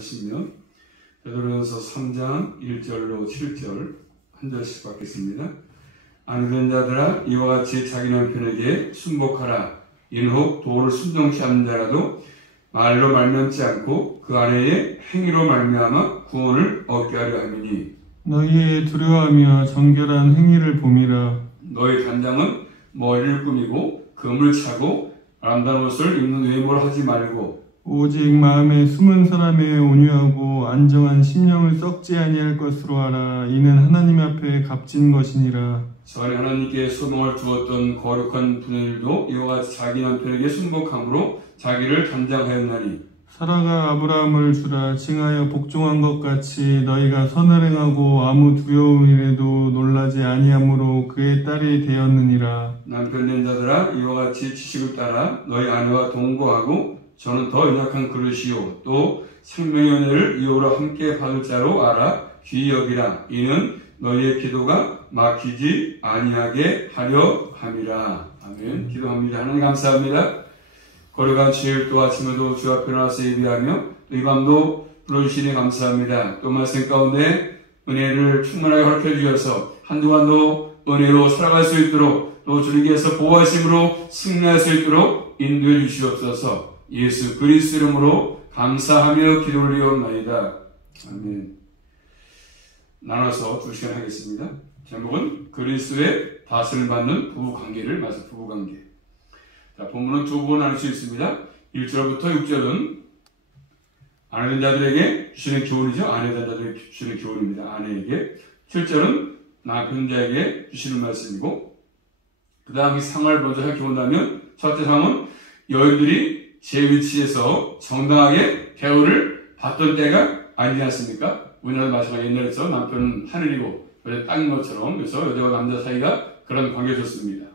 하시면 베드로전서 3장 1절로 7절 한 절씩 받겠습니다. 아니된 자들아 이와 같이 자기 남편에게 순복하라. 이는 혹 도를 순종치 않는 자라도 말로 말미암지 않고 그 아내의 행위로 말미암아 구원을 얻게 하려 함이니 너희의 두려워하며 정결한 행위를 봄이라. 너희 간장은 머리를 꾸미고 금을 차고 아름다운 옷을 입는 외모를 하지 말고 오직 마음에 숨은 사람의 온유하고 안정한 심령을 썩지 아니할 것으로 하라. 이는 하나님 앞에 값진 것이니라. 전에 하나님께 소망을 두었던 거룩한 부녀들도 이와 같이 자기 남편에게 순복함으로 자기를 단장하였나니 사라가 아브라함을 주라 칭하여 복종한 것 같이 너희가 선을 행하고 아무 두려움이라도 놀라지 아니함으로 그의 딸이 되었느니라. 남편 된 자들아 이와 같이 지식을 따라 너희 아내와 동거하고 저는 더 연약한 그릇이요 또 생명의 은혜를 이후로 함께 받을 자로 알아 귀히 여기라. 이는 너희의 기도가 막히지 아니하게 하려 함이라. 아멘. 기도합니다. 하나님 감사합니다. 거룩한 주일 또 아침에도 주 앞에 나와서 예배하며 이 밤도 불러주시니 감사합니다. 또 말씀 가운데 은혜를 충만하게 허락해 주셔서 한 주간도 은혜로 살아갈 수 있도록 또 주님께서 보호하심으로 승리할 수 있도록 인도해 주시옵소서. 예수 그리스도 이름으로 감사하며 기도 올리옵나이다. 아멘. 나눠서 2시간 하겠습니다. 제목은 그리스도의 다스림을 받는 부부관계를 말해서 부부관계. 자, 본문은 두 부분 나눌 수 있습니다. 1절부터 6절은 아내된 자들에게 주시는 교훈이죠. 아내된 자들에게 주시는 교훈입니다. 아내에게. 7절은 남편자에게 주시는 말씀이고 그 다음 이 상황을 먼저 살펴본다면 첫째 상황은 여인들이 제 위치에서 정당하게 대우를 받던 때가 아니지 않습니까? 우리나라 마찬가지 옛날에서 남편은 하늘이고 여자 땅인 것처럼 그래서 여자와 남자 사이가 그런 관계였습니다.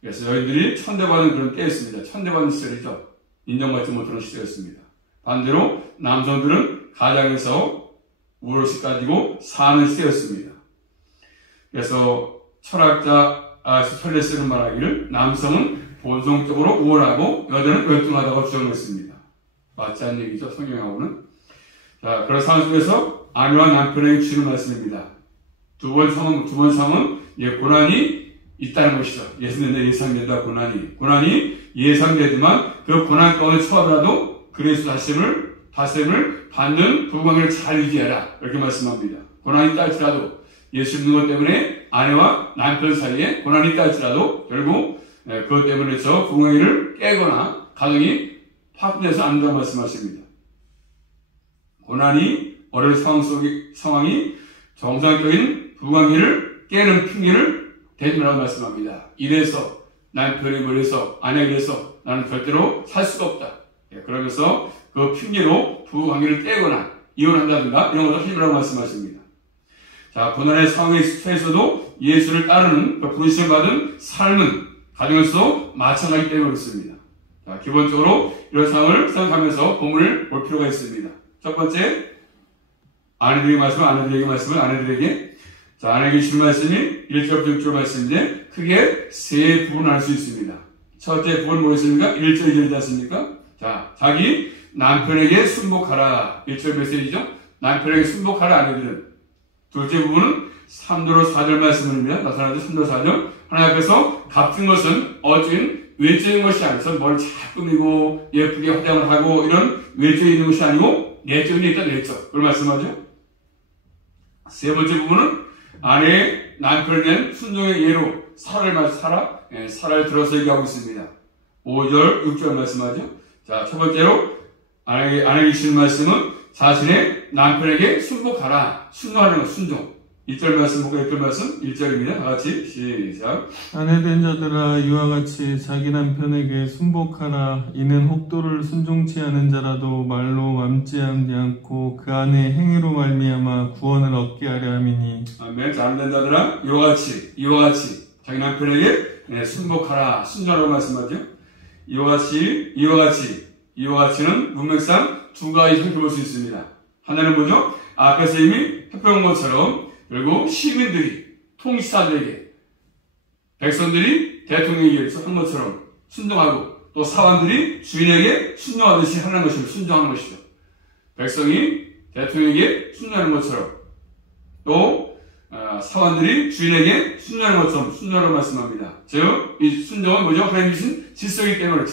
그래서 여인들이 천대받는 그런 때였습니다. 천대받는 시절이죠. 인정받지 못하는 시절이었습니다. 반대로 남성들은 가장에서 우월식 가지고 사는 시대였습니다. 그래서 철학자 아리스토텔레스는 말하기를 남성은 본성적으로 우월하고 여자는 열등하다고 주장했습니다. 맞지 않은 얘기죠. 성경하고는. 자, 그런 상황 속에서 아내와 남편에게 주시는 말씀입니다. 두 번 상황은 고난이 있다는 것이죠. 예상된다 고난이 예상되지만 그 고난 가운데 처하더라도 그리스도 다스림을 받는 부부관계를 잘 유지해라. 이렇게 말씀합니다. 고난이 있다 할지라도 예수 믿는 것 때문에 아내와 남편 사이에 고난이 있다 할지라도 결국 그것 때문에 저 부부관계를 깨거나 가정이 파괴돼서 안 된다고 말씀하십니다. 고난이 어려운 상황이 정상적인 부부관계를 깨는 핑계를 대지 말라고 말씀합니다. 이래서 남편이 멀리서 아내가 이래서 나는 절대로 살 수가 없다. 그러면서 그 핑계로 부부관계를 깨거나 이혼한다든가 이런 것을 하지 말라고 말씀하십니다. 자, 고난의 상황에 처해서도 예수를 따르는 부르심을 받은 삶은 가정에서도 마찬가지 때문에 그렇습니다. 자, 기본적으로 이런 상황을 생각하면서 본문을 볼 필요가 있습니다. 첫 번째, 아내들에게 말씀을 아내들에게 자, 아내에게 주신 말씀이 1절부터 6절 말씀인데 크게 세 부분을 할 수 있습니다. 첫째 부분은 뭐였습니까? 1절, 2절이지 않습니까? 자, 자기 남편에게 순복하라. 1절 메시지죠? 남편에게 순복하라 아내들은. 둘째 부분은 3절로 4절 말씀입니다. 나타나죠? 3절, 4절. 하나님 앞에서 갚은 것은 어적인 외적인 것이 아니라 뭘 잘 꾸미고 예쁘게 화장을 하고 이런 외적인 있는 것이 아니고 내적인 게 있다 내적. 그걸 말씀하죠. 세 번째 부분은 아내의 남편에 대한 순종의 예로 사라를 들어서 얘기하고 있습니다. 5절, 6절 말씀하죠. 자, 첫 번째로 아내에게 주시는 말씀은 자신의 남편에게 순복하라. 순종하는 것, 순종. 1절 말씀 보고 6절 말씀 1절입니다. 다 같이 시작. 아내된 자들아 이와 같이 자기 남편에게 순복하라. 이는 혹도를 순종치 않은 자라도 말로 맘지 않고 그 안에 행위로 말미암아 구원을 얻게 하려 함이니. 아멘. 아내된 자들아 이와 같이 자기 남편에게 순복하라. 순종하라고 말씀하죠. 이와 같이는 문맥상 두 가지 살펴볼 수 있습니다. 하나는 뭐죠? 앞에서 이미 살펴본 것처럼 그리고 시민들이 통치자들에게 백성들이 대통령에게 한 것처럼 순종하고 또 사관들이 주인에게 순종하듯이 하는 것입니다. 순종하는 것이죠. 백성이 대통령에게 순종하는 것처럼 또 사원들이 주인에게 순종하는 것처럼 순종하라고 말씀합니다. 즉, 이 순종은 뭐죠? 하나님 주신 질서이기 때문에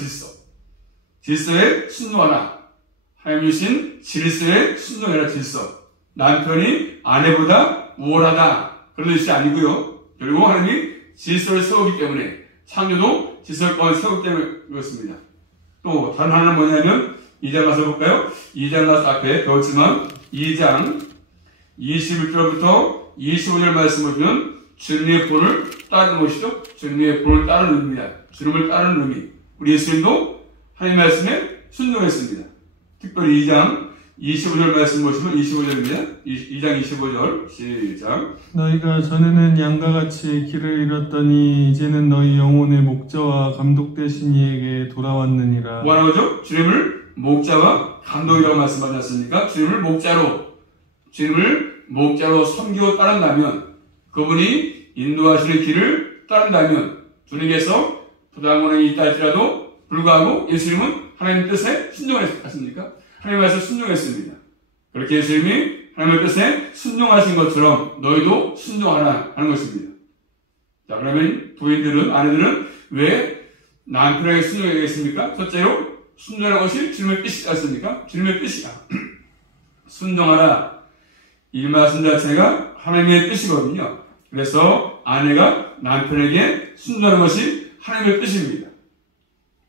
질서에 순종하라. 하나님 주신 질서에 순종해라. 질서. 남편이 아내보다 우월하다. 그런 뜻이 아니고요. 그리고 하나님이 질서를 세우기 때문에 창조도 질서를 세우기 때문에 그렇습니다. 또 다른 하나는 뭐냐면 2장 가서 볼까요? 2장 가서 앞에 배웠지만 2장 21절부터 25절 말씀을 보면 주님의 본을 따르는 것이죠. 주님의 본을 따르는 의미입니다. 주님을 따르는 의미. 우리 예수님도 하나님 말씀에 순종했습니다. 특별히 2장 25절 말씀 보시면 25절입니다. 2장 25절 시작. 너희가 전에는 양과 같이 길을 잃었더니 이제는 너희 영혼의 목자와 감독 되신 이에게 돌아왔느니라. 뭐라고 하죠? 주님을 목자와 감독이라고 말씀하지 않습니까? 주님을 목자로 섬기고 따른다면, 그분이 인도하시는 길을 따른다면, 주님께서 부당원행이 있다 할지라도 불구하고 예수님은 하나님 뜻에 순종했습니까? 하나님 말씀에 순종했습니다. 그렇게 예수님이 하나님의 뜻에 순종하신 것처럼 너희도 순종하라 하는 것입니다. 자, 그러면 부인들은, 아내들은 왜 남편에게 순종하겠습니까? 첫째로 순종하는 것이 주님의 뜻이지 않습니까? 주님의 뜻이다. 순종하라. 이 말씀 자체가 하나님의 뜻이거든요. 그래서 아내가 남편에게 순종하는 것이 하나님의 뜻입니다.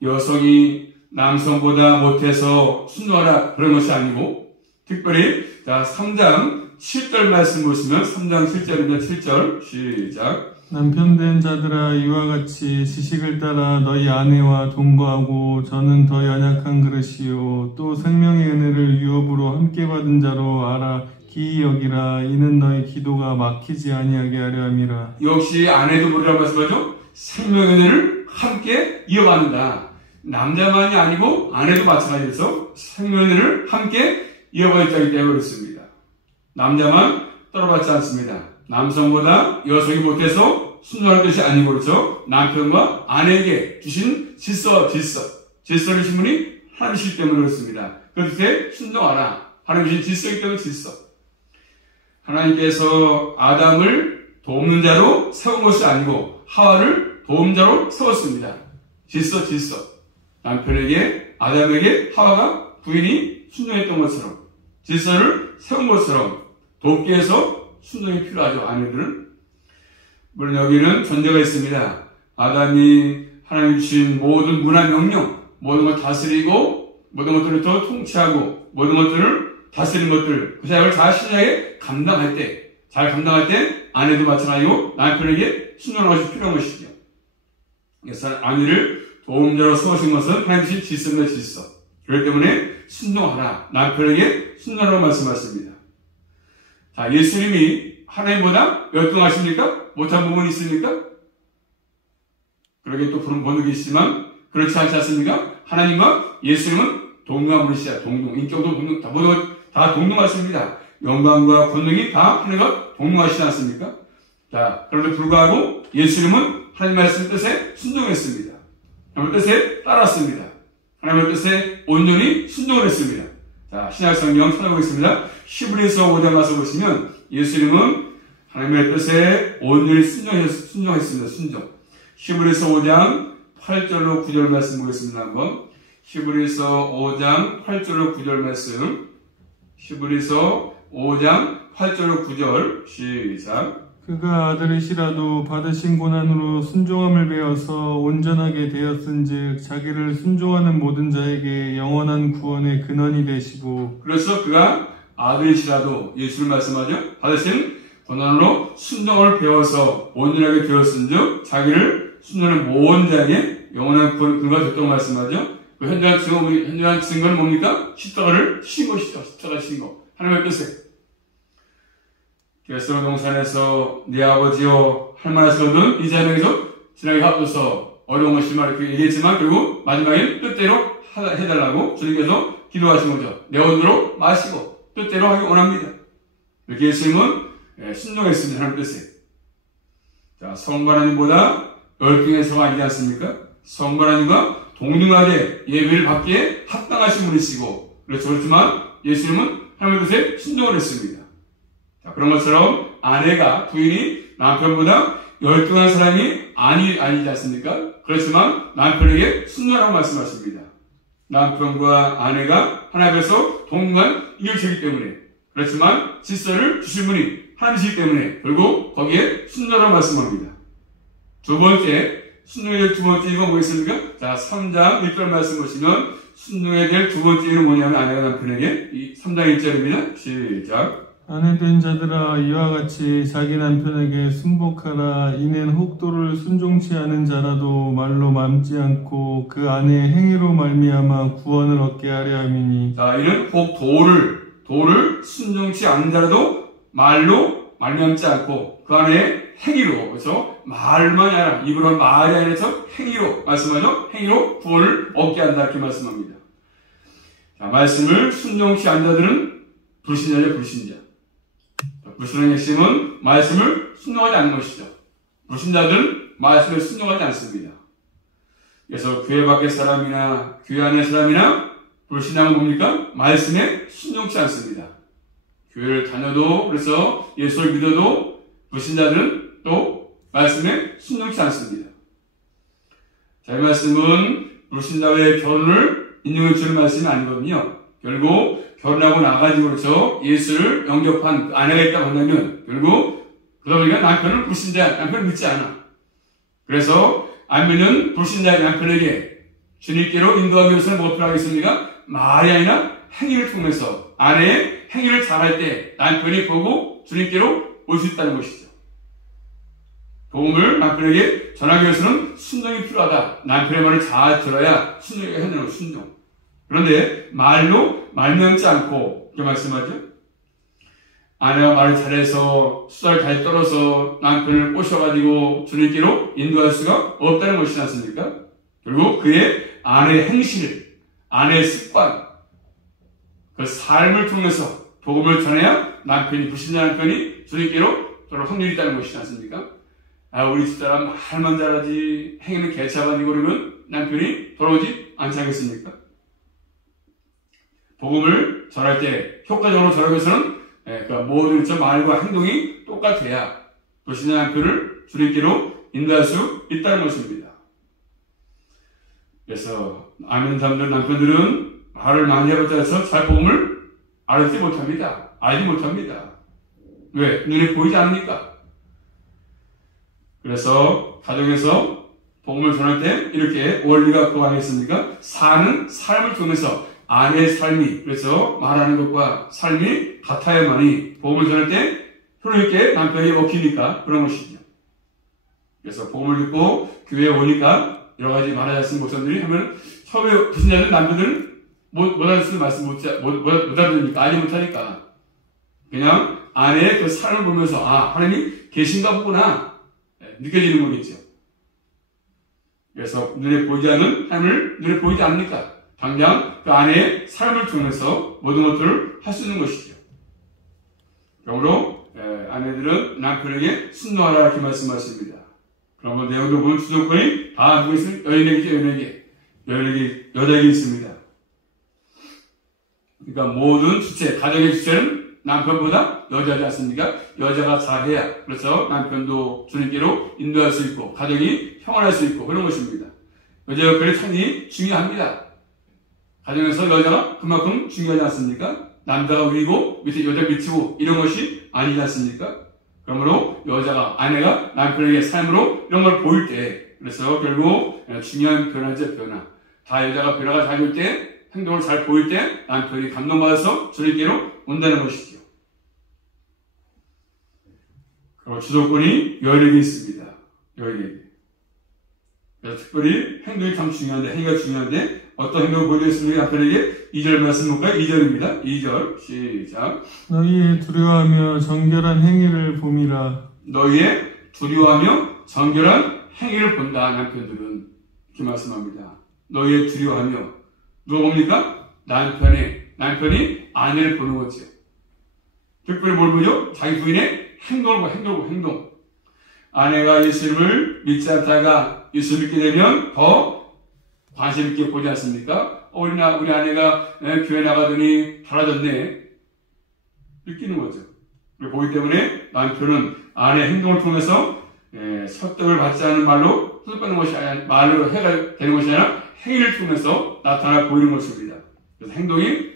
여성이 남성보다 못해서 순종하라 그런 것이 아니고, 특별히 3장 7절 말씀 보시면 3장 7절입니다. 7절 시작. 남편된 자들아 이와 같이 지식을 따라 너희 아내와 동거하고 저는 더 연약한 그릇이요 또 생명의 은혜를 유업으로 함께 받은 자로 알아 기이 여기라. 이는 너희 기도가 막히지 아니하게 하려 함이라. 역시 아내도 뭐라고 말씀하죠? 생명의 은혜를 함께 이어받는다. 남자만이 아니고 아내도 마찬가지에서 생명의 은혜를 함께 이어받기 때문에 그렇습니다. 남자만 떨어받지 않습니다. 남성보다 여성이 못해서 순종하는 것이 아니고 그렇죠. 남편과 아내에게 주신 질서를 주신 분이 하나님이시기 때문에 그렇습니다. 그렇게 순종하라. 하나님 주신 질서이기 때문에 질서. 하나님께서 아담을 돕는 자로 세운 것이 아니고 하와를 도움자로 세웠습니다. 질서. 남편에게, 아담에게 하와가 부인이 순종했던 것처럼, 질서를 세운 것처럼 돕기 위해서 순종이 필요하죠. 아내들은. 물론 여기는 전제가 있습니다. 아담이 하나님 주신 모든 문화 명령, 모든 걸 다스리고, 모든 것들을 더 통치하고, 모든 것들을 다스리는 것들, 그 사역을 잘 신실하게 감당할 때 아내도 마찬가지고 남편에게 순종하는 것이 필요한 것이죠. 그래서 아내를 도움자로 세우신 것은 하나님 주신 질서입니다. 질서. 그렇기 때문에 순종하라. 남편에게 순종하라고 말씀하십니다. 자, 예수님이 하나님보다 열등하십니까? 못한 부분이 있습니까? 그러게 또 그런 본능이 있지만 그렇지 않지 않습니까? 하나님과 예수님은 동등한 분이시다. 인격도 동등, 다 동등하십니다. 영광과 권능이 다 하나님과 동등하시지 않습니까? 자, 그런데 불구하고 예수님은 하나님 말씀 뜻에 순종했습니다. 하나님의 뜻에 따랐습니다. 하나님의 뜻에 온전히 순종을 했습니다. 자, 신약 성경 찾아보겠습니다. 히브리서 5장 가서 보시면 예수님은 하나님의 뜻에 온전히 순종했습니다. 순종. 히브리서 5장 8절로 9절 말씀 보겠습니다. 한번. 히브리서 5장 8절로 9절 말씀. 히브리서 5장 8절로 9절 시작. 그가 아들이시라도 받으신 고난으로 순종함을 배워서 온전하게 되었은즉 자기를 순종하는 모든 자에게 영원한 구원의 근원이 되시고. 그래서 그가 아들이시라도 예수를 말씀하죠. 받으신 고난으로 순종을 배워서 온전하게 되었은즉 자기를 순종하는 모든 자에게 영원한 근원이 됐다고 말씀하죠. 그 현저한 증거는 뭡니까? 십자가를 신 것이죠. 십자가 신 거. 하나님의 뜻에. 결성 동산에서 네 아버지여 할 말씀은 이 자명에서 지나게 하옵소서. 어려운 것이 말 이렇게 얘기했지만 결국 마지막에 뜻대로 해달라고 주님께서 기도하신 거죠. 내 온도로 마시고 뜻대로 하기 원합니다. 이렇게 예수님은 순종했습니다. 하나님 뜻에. 자, 성부 하나님보다 열등해서가 아니지 않습니까? 성부 하나님과 동등하게 예배를 받기에 합당하신 분이시고, 그렇지만 예수님은 하나님의 뜻에 순종을 했습니다. 자, 그런 것처럼 아내가, 부인이 남편보다 열등한 사람이 아니지 않습니까? 그렇지만 남편에게 순종하라고 말씀하십니다. 남편과 아내가 하나님께서 동등한 인격체이기 때문에, 그렇지만 질서를 주신 분이 하나님이시기 때문에 결국 거기에 순종하라고 말씀합니다. 두 번째, 순종해야 될 두 번째 이유가 뭐겠습니까? 자, 3장 1절 말씀 보시면 순종해야 될 두 번째 이유는 뭐냐면 아내가 남편에게, 이 3장 1절입니다. 시작. 아내된 자들아 이와 같이 자기 남편에게 순복하라. 이는 혹도를 순종치 않은 자라도 말로 맘지 않고 그 아내의 행위로 말미암아 구원을 얻게 하려 함이니. 자, 이는 혹 도를 순종치 않는 자라도 말로 말미암지 않고 그 아내의 행위로, 그렇죠? 말만이 아니라, 입으로 말이 아니라 행위로 말씀하죠. 행위로 구원을 얻게 한다 이렇게 말씀합니다. 자, 말씀을 순종치 않는 자들은 불신자죠, 불신자. 불신의 핵심은 말씀을 순종하지 않는 것이죠. 불신자들은 말씀을 순종하지 않습니다. 그래서 교회 밖의 사람이나 교회 안의 사람이나 불신자는 뭡니까? 말씀에 순종치 않습니다. 교회를 다녀도, 그래서 예수를 믿어도 불신자들은 또 말씀에 순종치 않습니다. 자, 이 말씀은 불신자와의 결혼을 인용해 주는 말씀이 아니거든요. 결국 결혼하고 나가지고 그래서 예수를 영접한 아내가 있다고 한다면 결국 그러다 보니까 남편은 불신자, 남편을 믿지 않아. 그래서 안 믿는 불신자의 남편에게 주님께로 인도하기 위해서는 무엇을 하겠습니까? 말이 아니라 행위를 통해서 아내의 행위를 잘할 때 남편이 보고 주님께로 올 수 있다는 것이죠. 복음을 남편에게 전하기 위해서는 순종이 필요하다. 남편의 말을 잘 들어야 순종이 하는 순종. 그런데 말로 말미암지 않고 이렇게 말씀하죠. 아내가 말을 잘해서 수다를 잘 떨어서 남편을 꼬셔가지고 주님께로 인도할 수가 없다는 것이지 않습니까? 결국 그의 아내의 행실, 아내의 습관, 그 삶을 통해서 복음을 전해야 남편이, 불신자 남편이 주님께로 돌아올 확률이 있다는 것이지 않습니까? 아, 우리 집사람 말만 잘하지 행위는 개차가지고 그러면 남편이 돌아오지 않지 않겠습니까? 복음을 전할 때 효과적으로 전하기 위해서는 그러니까 모든 말과 행동이 똑같아야 불신자 남편을 주님께로 인도할 수 있다는 것입니다. 그래서 아멘 사람들 남편들은 말을 많이 해봤자 해서 잘 복음을 알지 못합니다. 알지 못합니다. 왜? 눈에 보이지 않으니까. 그래서 가정에서 복음을 전할 때 이렇게 원리가 그거 아니겠습니까? 사는 삶을 통해서 아내의 삶이, 그래서 말하는 것과 삶이 같아야만이 복음을 전할 때 효력있게 남편에게 먹히니까 그런 것이죠. 그래서 복음을 듣고 교회에 오니까 여러 가지 말하지 않습니까? 목사님들이 하면 처음에 불신자들 남편들은 못 알아듣는 말씀 못 알아듣으니까, 알지 못하니까 그냥 아내의 그 삶을 보면서 아, 하나님이 계신가 보구나 느껴지는 거겠죠. 그래서 눈에 보이지 않는 하나님을 눈에 보이지 않으니까 당장 그 아내의 삶을 통해서 모든 것들을 할 수 있는 것이죠. 그러므로 아내들은 남편에게 순종하라 이렇게 말씀하십니다. 그러면 내용도 보면 주도권이 다 누구 있습니까? 여인에게, 여자에게 있습니다. 그러니까 모든 주체, 가정의 주체는 남편보다 여자지 않습니까? 여자가 잘해야, 그래서 남편도 주님께로 인도할 수 있고 가정이 평안할 수 있고 그런 것입니다. 여자 역할이 참이 중요합니다. 가정에서 여자가 그만큼 중요하지 않습니까? 남자가 위고 밑에 여자 밑이고 이런 것이 아니지 않습니까? 그러므로 여자가, 아내가 남편에게 삶으로 이런 걸 보일 때, 그래서 결국 중요한 변화죠, 변화. 다 여자가 변화가 잘 될 때, 행동을 잘 보일 때 남편이 감동받아서 주님께로 온다는 것이죠. 그리고 주도권이 여인에게 있습니다. 여인에게. 그래서 특별히 행동이 참 중요한데, 행위가 중요한데 어떤 행동을 보여드렸습니까? 남편에게 2절 말씀 볼까요? 2절입니다. 2절 시작. 너희의 두려워하며 정결한 행위를 봄이라. 너희의 두려워하며 정결한 행위를 본다. 남편들은 이렇게 말씀합니다. 너희의 두려워하며 누가 봅니까? 남편이 아내를 보는 거죠. 특별히 뭘 보죠? 자기 부인의 행동. 아내가 예수님을 믿지 않다가 예수 믿게 되면 더 관심 있게 보지 않습니까? 우리 아내가 교회 나가더니 달라졌네. 느끼는 거죠. 그리고 보기 때문에 남편은 아내의 행동을 통해서 설득을 받지 않은 말로 설득받는 것이 아니라 말로 해가 되는 것이 아니라 행위를 통해서 나타나 보이는 것입니다. 그래서 행동이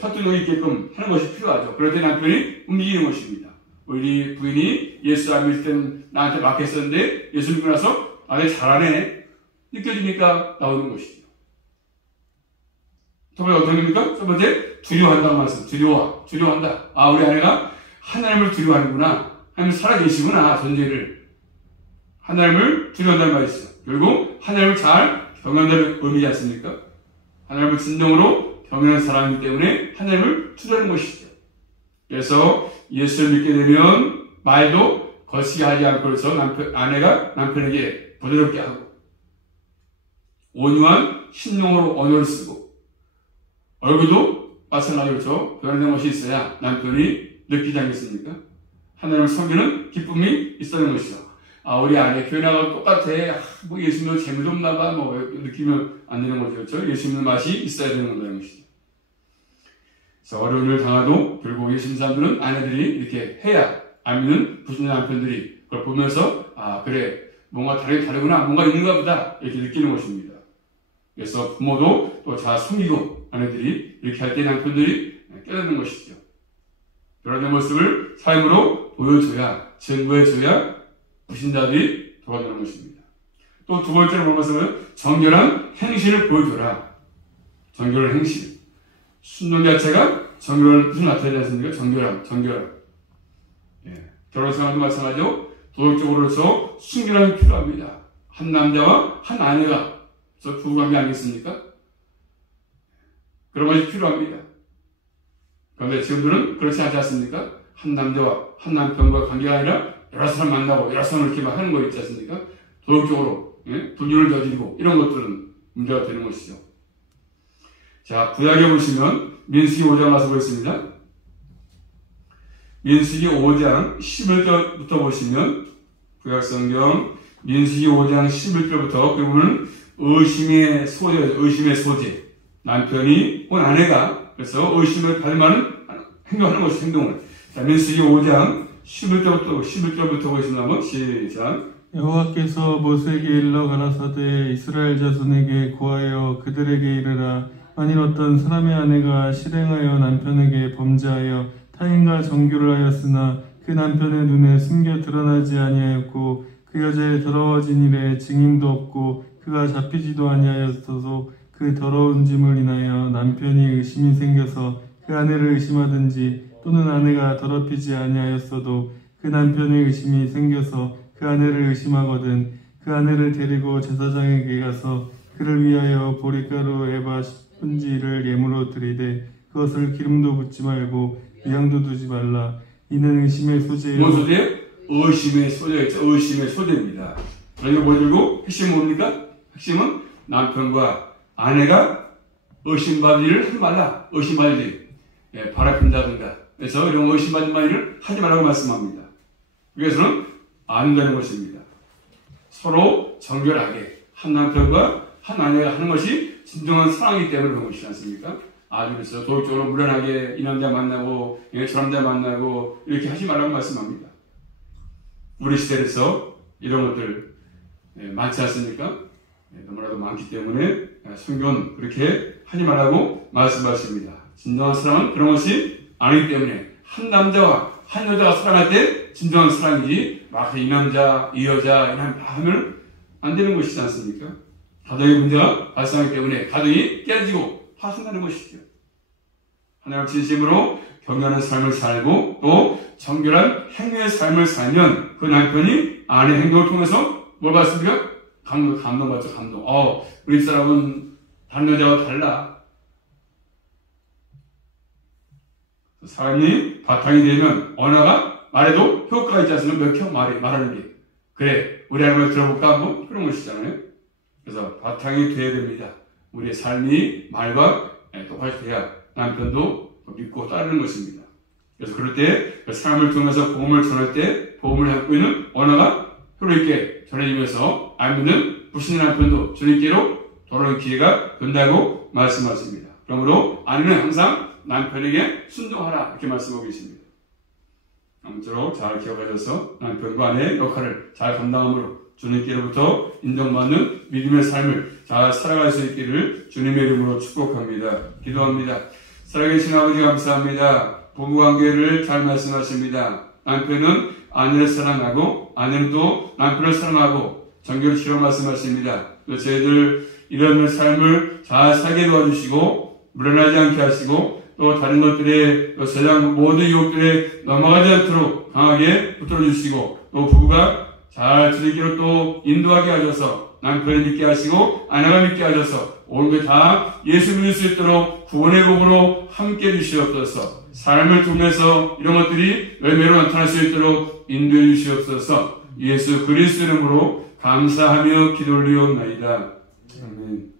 설득력이 있게끔 하는 것이 필요하죠. 그럴 때 남편이 움직이는 것입니다. 우리 부인이 예수 안 믿을 때는 나한테 막혔었는데 예수 믿고 나서 아내 잘하네 느껴지니까 나오는 것이죠. 두 번째 어떤 겁니까? 첫 번째 두려워한다고 말씀. 두려워한다. 우리 아내가 하나님을 두려워하는구나. 하나님 살아계시구나. 존재를 하나님을 두려워한다는 말이 있어요. 결국 하나님을 잘 경외한다는 의미지 않습니까? 하나님을 진정으로 경외하는 사람이기 때문에 하나님을 두려워하는 것이죠. 그래서 예수를 믿게 되면 말도 거시기 하지 않고 그래서 아내가 남편에게 부드럽게 하고 온유한 신용으로 언어를 쓰고 얼굴도 마찬가지로 그렇죠. 변화된 것이 있어야 남편이 느끼지 않겠습니까? 하나님을 섬기는 기쁨이 있다는 것이죠. 우리 아내 교회 나가고 똑같아. 예수 믿는 재미도 없나 봐. 느끼면 안 되는 거죠. 그렇죠? 예수 믿는 맛이 있어야 되는 건다는 것이죠. 그래서 어려운 일을 당하도 결국 예수 믿는 사람들은 아내들이 이렇게 해야 안 믿는 불신자 남편들이 그걸 보면서 그래 뭔가 다르구나. 뭔가 있는가 보다. 이렇게 느끼는 것입니다. 그래서 부모도 또 잘 섬기고 아내들이 이렇게 할 때 남편들이 깨닫는 것이죠. 그런 모습을 삶으로 보여줘야 증거해줘야 불신자들이 돌아가는 것입니다. 또 두 번째로 뭘 말씀하면 정결한 행실을 보여줘라. 정결한 행실. 순종 자체가 정결한 뜻을 나타내지 않습니까? 정결함. 결혼 생활도 마찬가지로 도덕적으로서 순결함이 필요합니다. 한 남자와 한 아내가 부부관계 아니겠습니까? 그런 것이 필요합니다. 그런데 지금들은 그렇지 않지 않습니까? 한 남자와 한 남편과 관계가 아니라 여러 사람 만나고 여러 사람을 이렇게 하는 거 있지 않습니까? 도덕적으로 불륜을 저지르고 이런 것들은 문제가 되는 것이죠. 자, 구약에 보시면 민수기 5장 와서 보겠습니다. 민수기 5장 11절부터 보시면 구약성경 민수기 5장 11절부터 그 부분은 의심의 소재. 남편이 혹은 아내가 그래서 의심을 받을 만한 행동하는 것이 행동을. 자, 민수기 5장 11절부터 보겠습니다. 한번 시작. 여호와께서 모세에게 일러 가라사대 이스라엘 자손에게 고하여 그들에게 이르라. 만일 어떤 사람의 아내가 실행하여 남편에게 범죄하여 타인과 정교를 하였으나 그 남편의 눈에 숨겨 드러나지 아니하였고 그 여자의 더러워진 일에 증인도 없고 그가 잡히지도 아니하였어도 그 더러운 짐을 인하여 남편이 의심이 생겨서 그 아내를 의심하든지 또는 아내가 더럽히지 아니하였어도 그 남편의 의심이 생겨서 그 아내를 의심하거든 그 아내를 데리고 제사장에게 가서 그를 위하여 보리가루 에바 10분지를 예물로 드리되 그것을 기름도 붓지 말고 위향도 두지 말라. 이는 의심의 소재예요. 뭔 소재예요? 의심의 소재겠죠. 의심의 소재입니다. 그리고 뭐들고 핵심은 뭡니까? 핵심은 남편과 아내가 의심받을 일을 하지 말라. 의심받을 일. 바라핀다든가. 그래서 이런 의심받을 일을 하지 말라고 말씀합니다. 그래서는 안 되는 것입니다. 서로 정결하게 한 남편과 한 아내가 하는 것이 진정한 사랑이기 때문에 그런 것이지 않습니까? 아주 그래서 도덕적으로 무난하게 이 남자 만나고 저 남자 만나고 이렇게 하지 말라고 말씀합니다. 우리 시대에서 이런 것들 많지 않습니까? 너무나도 많기 때문에 성경은 그렇게 하지 말라고 말씀하십니다. 진정한 사랑은 그런 것이 아니기 때문에 한 남자와 한 여자가 사랑할 때 진정한 사랑이지 막 이 남자, 이 여자 이런 하면 안 되는 것이지 않습니까? 가정의 문제가 발생하기 때문에 가정이 깨지고 파손하는 것이죠. 하나님을 진심으로 경외하는 삶을 살고 또 정결한 행위의 삶을 살면 그 남편이 아내의 행동을 통해서 뭘 받습니까? 감동받죠, 감동. 우리 사람은 다른 여자와 달라. 사람이 바탕이 되면 언어가 말해도 효과가 있지 않습니까? 몇 말하는 게. 그래, 우리 하나님을 들어볼까? 한번 그런 것이잖아요. 그래서 바탕이 돼야 됩니다. 우리의 삶이 말과 똑같이 돼야 남편도 믿고 따르는 것입니다. 그래서 그럴 때 그 사람을 통해서 복음을 전할 때 복음을 갖고 있는 언어가 효력있게 전해지면서 안 믿는 불신의 남편도 주님께로 돌아오는 기회가 된다고 하라고 말씀하십니다. 그러므로 아내는 항상 남편에게 순종하라 이렇게 말씀하고 계십니다. 아무쪼록 잘 기억하셔서 남편과 아내의 역할을 잘 감당함으로 주님께로부터 인정받는 믿음의 삶을 잘 살아갈 수 있기를 주님의 이름으로 축복합니다. 기도합니다. 살아계신 아버지 감사합니다. 부부관계를 잘 말씀하십니다. 남편은 아내를 사랑하고 아내는 또 남편을 사랑하고 정결치로 말씀하십니다. 또 저희들 이런 삶을 잘 살게 도와주시고 불안하지 않게 하시고 또 다른 것들에 또 세상 모든 유혹들에 넘어가지 않도록 강하게 붙들어 주시고 또 부부가 잘 주님께로 또 인도하게 하셔서 남편을 믿게 하시고 아내가 믿게 하셔서 온 것 다 예수 믿을 수 있도록 구원의 복으로 함께 해주시옵소서. 삶을 통해서 이런 것들이 열매로 나타날 수 있도록 인도해 주시옵소서. 예수 그리스도 이름으로 감사하며 기도 올리옵나이다. 아멘.